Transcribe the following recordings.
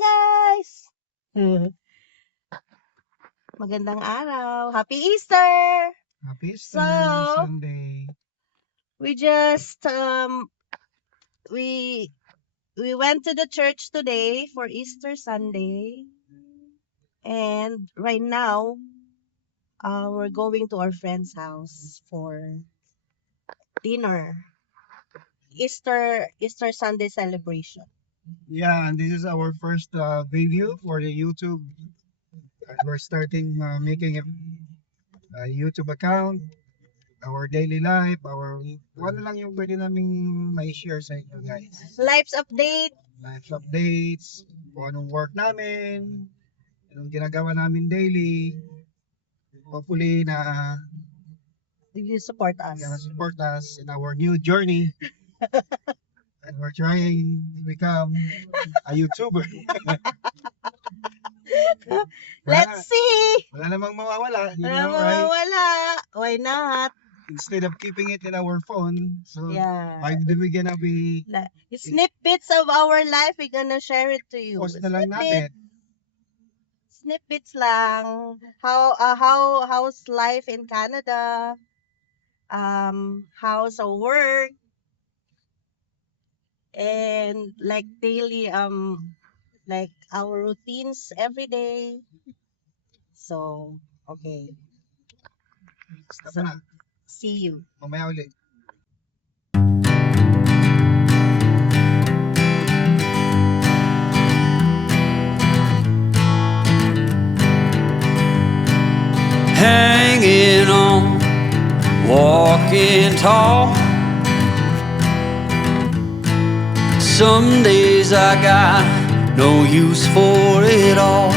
guys! Magandang araw. Happy Easter! Happy Easter So, Sunday. we just we went to the church today for Easter Sunday, and right now we're going to our friend's house for dinner. Easter Sunday celebration. Yeah, and this is our first video for the YouTube. We're starting making a YouTube account, our daily life, ano lang yung pwede naming may share sa inyo guys. Life's update. Life updates, kung anong work namin, anong ginagawa namin daily. Hopefully na You support us. support us in our new journey. And we're trying to become a YouTuber. Let's see! Wala namang mawawala, you Wala know, right? mawawala. Why not? Instead of keeping it in our phone, so Yeah. why do we gonna be Snippets of our life, we're gonna share it to you. post na lang natin? Snippets lang. How's life in Canada? How's our work? And like daily, like our routines every day. So, okay. Stop na. See you. Mamaya ulit. Hanging on, walking tall. Some days I got no use for it all.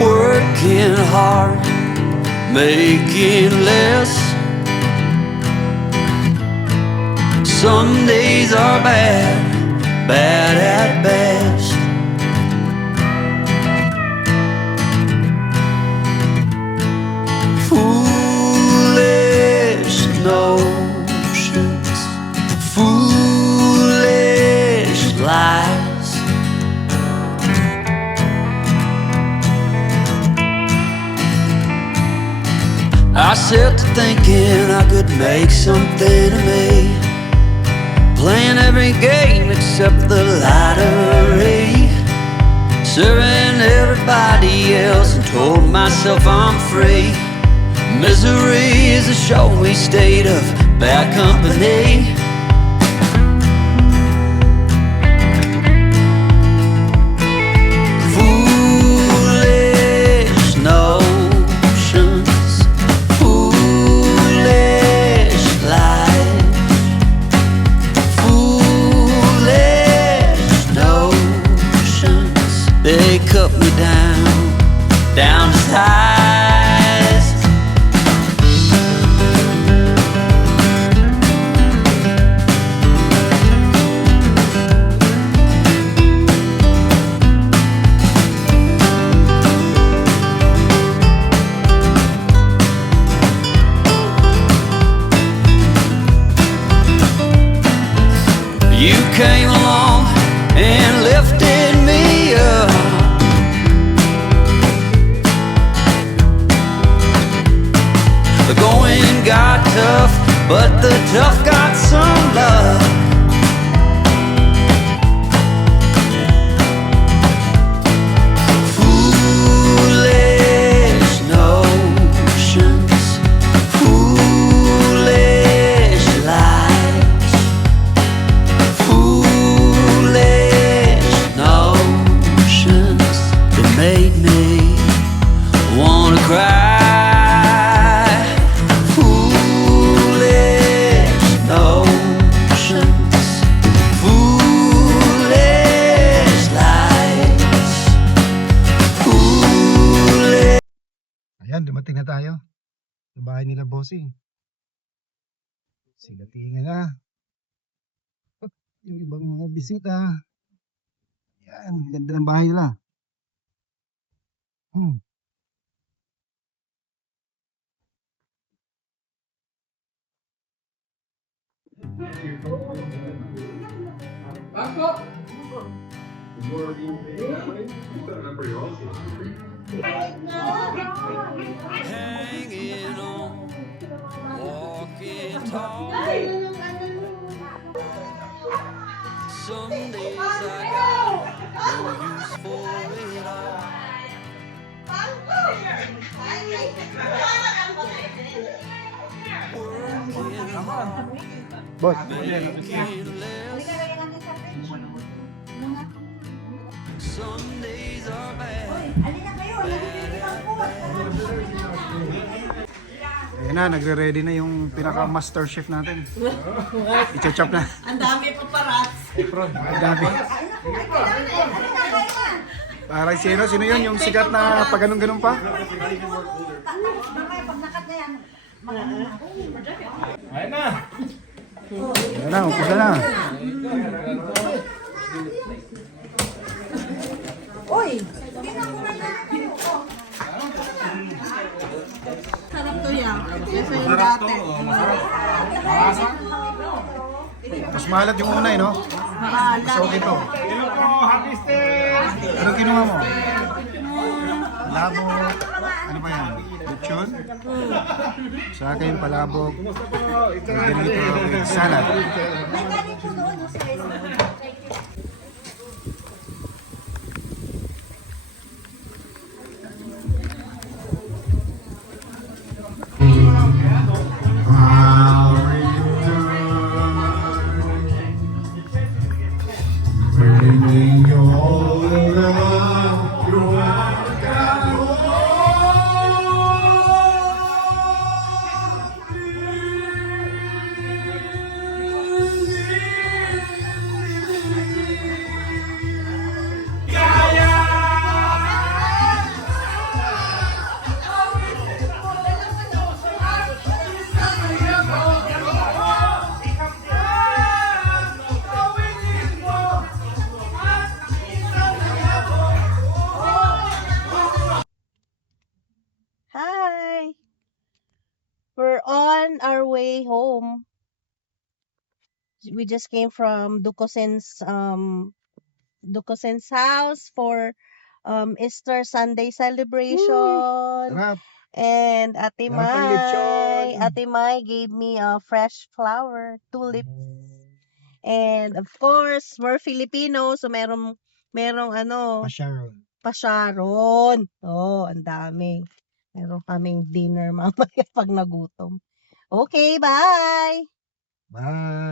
Working hard, making less. Some days are bad, bad at best. Foolish notions, foolish lies. I set to thinking I could make something of me, playing every game except the lottery, serving everybody else and told myself I'm free. Misery is a showy state of bad company. Foolish notions, foolish lies. Foolish notions, they cut me down to size. You came along and lifted me up. The going got tough, but the tough got some love. Foolish notions, foolish lies. Foolish notions that made me wanna cry. Foolish notions, foolish lies. Foolish. Ayan, dumating na tayo sa bahay nila bossing. Sigatingan na yung ibang mga bisita. Ayan, ganda ng bahay nila. Hanging on, walking tall. Some days I got no use for it all. Working hard, Boss. making less. Some days are bad. Ayan na, nagre-ready na yung pinaka-master chef natin. I-chop na. Ang dami pa paras. Ang dami. Para sino yun? Yung sikat na pag ganun-ganun pa? Ayan na, umpisa na. Uy! Sarap to yan. Kasi yung dati. Mas mahalat yung una no? Mahalat. So ito. Ano kinuha mo? Palabok. Ano ba yan? Lechon? Sa akin, palabok. Ganito, salad. Hi! We're on our way home. We just came from Dukosin's house for Easter Sunday celebration. Sarap. And Ate Lasang lechon. Ate Mai gave me a fresh flower, tulips. And of course, we're Filipino, so merong ano, Pasharon. pasyaron. Oh, ang dami. Meron kaming dinner mamaya pag nagutom. Okay, bye! Bye.